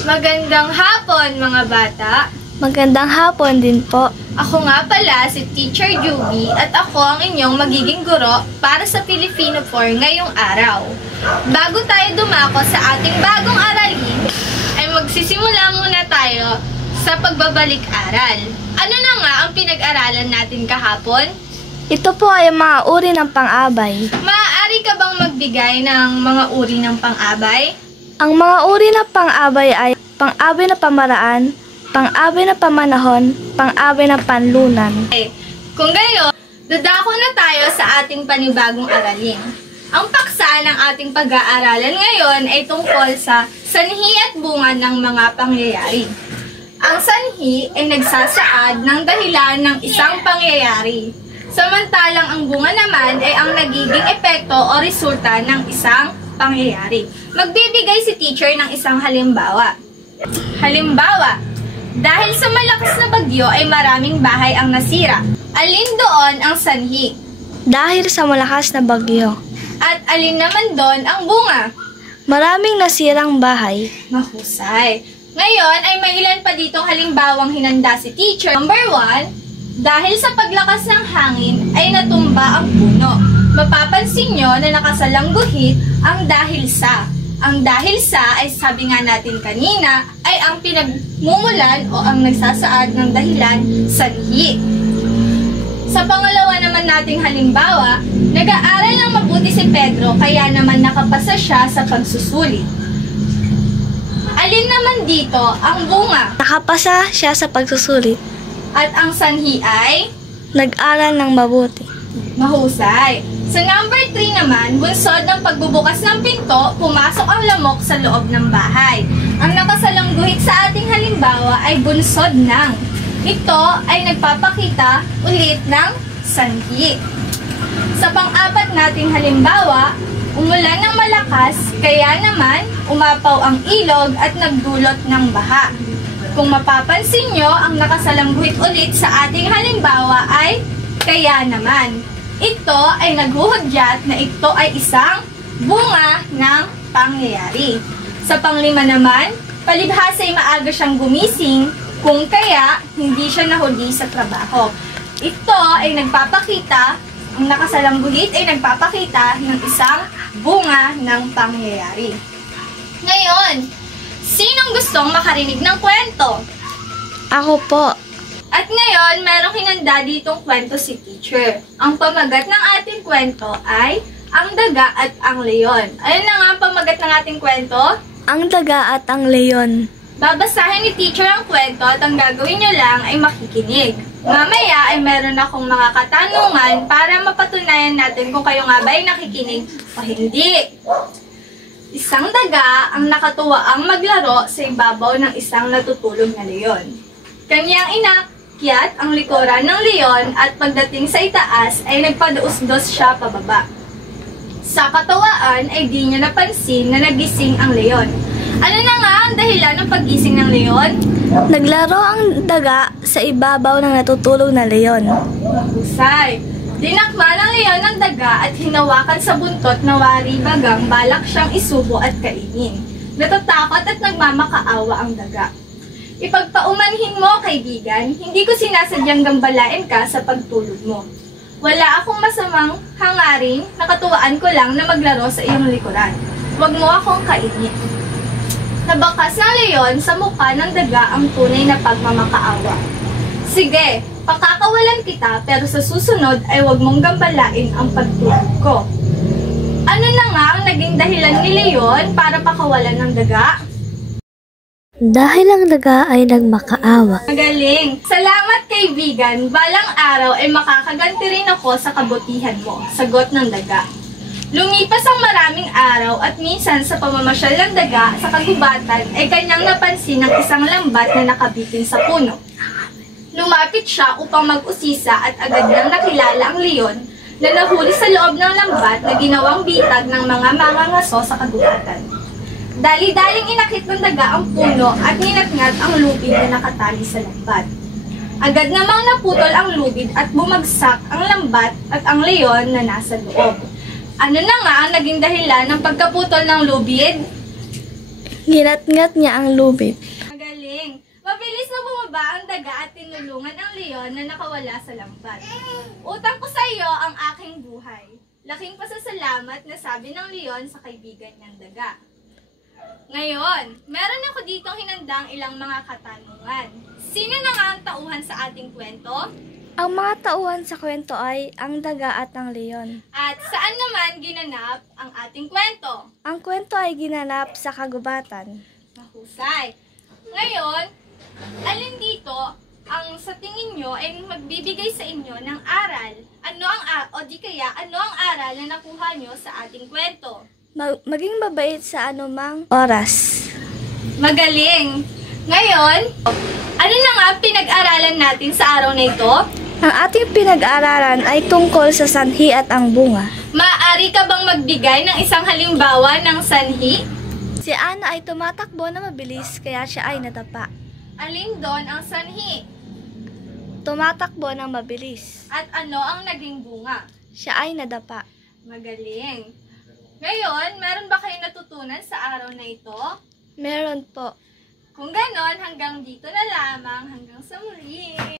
Magandang hapon, mga bata. Magandang hapon din po. Ako nga pala si Teacher Juby at ako ang inyong magiging guro para sa Filipino 4 ngayong araw. Bago tayo dumako sa ating bagong aralin, ay magsisimula muna tayo sa pagbabalik-aral. Ano na nga ang pinag-aralan natin kahapon? Ito po ay mga uri ng pang-abay. Maaari ka bang magbigay ng mga uri ng pang-abay? Ang mga uri ng pang-abay ay pang-abay na pamaraan, pang-abay na pamanahon, pang-abay na panlunan. Kung gayon, dadako na tayo sa ating panibagong aralin. Ang paksa ng ating pag-aaralan ngayon ay tungkol sa sanhi at bunga ng mga pangyayari. Ang sanhi ay nagsasaad ng dahilan ng isang pangyayari. Samantalang ang bunga naman ay ang nagiging epekto o resulta ng isang pangyayari. Magbibigay si teacher ng isang halimbawa. Halimbawa, dahil sa malakas na bagyo ay maraming bahay ang nasira. Alin doon ang sanhi? Dahil sa malakas na bagyo. At alin naman doon ang bunga? Maraming nasirang bahay. Mahusay. Ngayon ay may ilan pa ditong halimbawang hinanda si teacher. Number 1, dahil sa paglakas ng hangin ay natumba ang puno. Mapapansin nyo na nakasalang guhit ang dahil sa. Ang dahil sa ay sabi nga natin kanina ay ang pinagmumulan o ang nagsasaad ng dahilan sanhi. Sa pangalawa naman nating halimbawa, nag-aaral ng mabuti si Pedro kaya naman nakapasa siya sa pagsusulit. Alin naman dito ang bunga? Nakapasa siya sa pagsusulit. At ang sanhi ay? Nag-aral ng mabuti. Mahusay. Sa number 3 naman, bunsod ng pagbubukas ng pinto, pumasok ang lamok sa loob ng bahay. Ang nakasalang guhit sa ating halimbawa ay bunsod ng. Ito ay nagpapakita ulit ng sanhi. Sa pang-apat nating halimbawa, umulan ng malakas, kaya naman umapaw ang ilog at nagdulot ng baha. Kung mapapansin nyo, ang nakasalang guhit ulit sa ating halimbawa ay kaya naman. Ito ay naghuhudyat na ito ay isang bunga ng pangyayari. Sa panglima naman, palibhasa ay maaga siyang gumising, kung kaya hindi siya nahuli sa trabaho. Ito ay nagpapakita, ang nakasalang guhit ay nagpapakita ng isang bunga ng pangyayari. Ngayon, sinong gustong makarinig ng kwento? Ako po. At ngayon, merong hinanda ditong kwento si teacher. Ang pamagat ng ating kwento ay Ang Daga at ang Leon. Ayun na nga ang pamagat ng ating kwento. Ang daga at ang leon. Babasahin ni teacher ang kwento at ang gagawin nyo lang ay makikinig. Mamaya ay meron akong mga katanungan para mapatunayan natin kung kayo nga ba ay nakikinig o hindi. Isang daga ang nakatuwaang maglaro sa ibabaw ng isang natutulog na leon. Kanyang inakyat ang likuran ng leon at pagdating sa itaas ay nagpadausdos siya pababa. Sa katawaan ay di niya napansin na nagising ang leon. Ano na nga ang dahilan ng paggising ng leon? Naglaro ang daga sa ibabaw ng natutulog na leon. Husay. Dinakma ng leon ang daga at hinawakan sa buntot na wari bagang balak siyang isubo at kainin. Natatakot at nagmamakaawa ang daga. Ipagpaumanhin mo, kaibigan, hindi ko sinasadyang gambalain ka sa pagtulog mo. Wala akong masamang hangarin, nakatuwaan ko lang na maglaro sa iyong likuran. Huwag mo akong kainin. Nabakas ng leon sa mukha ng daga ang tunay na pagmamakaawa. Sige, pakakawalan kita pero sa susunod ay huwag mong gambalain ang pagtulog ko. Ano na nga ang naging dahilan ni leon para pakawalan ng daga? Dahil ang daga ay nagmakaawa. Magaling! Salamat kaibigan! Balang araw ay makakaganti rin ako sa kabutihan mo, sagot ng daga. Lumipas ang maraming araw at minsan sa pamamasyal ng daga sa kagubatan ay kanyang napansin ng isang lambat na nakabitin sa puno. Lumapit siya upang mag-usisa at agad nang nakilala ang leon na nahuli sa loob ng lambat na ginawang bitag ng mga mangangaso sa kagubatan. Dali-daling inakit ng daga ang puno at ninatngat ang lubid na nakatali sa lambat. Agad namang naputol ang lubid at bumagsak ang lambat at ang leon na nasa loob. Ano na nga ang naging dahilan ng pagkaputol ng lubid? Ginatngat niya ang lubid. Magaling! Mabilis na bumaba ang daga at tinulungan ang leon na nakawala sa lambat. Utang ko sa iyo ang aking buhay. Laking pasasalamat na sabi ng leon sa kaibigan niyang daga. Ngayon, meron ako ditong hinandang ilang mga katanungan. Sino na nga ang tauhan sa ating kwento? Ang mga tauhan sa kwento ay ang daga at ang leon. At saan naman ginanap ang ating kwento? Ang kwento ay ginanap sa kagubatan. Mahusay. Ngayon, alin dito ang sa tingin nyo ay magbibigay sa inyo ng aral? Ano ang aral na nakuha nyo sa ating kwento? Maging mabait sa anumang oras. Magaling! Ngayon, ano na nga pinag-aralan natin sa araw na ito? Ang ating pinag-aralan ay tungkol sa sanhi at ang bunga. Maaari ka bang magbigay ng isang halimbawa ng sanhi? Si Ana ay tumatakbo na mabilis kaya siya ay nadapa. Alin doon ang sanhi? Tumatakbo ng mabilis. At ano ang naging bunga? Siya ay nadapa. Magaling! Ngayon, meron ba kayo natutunan sa araw na ito? Meron po. Kung ganon, hanggang dito na lamang, hanggang sa muli.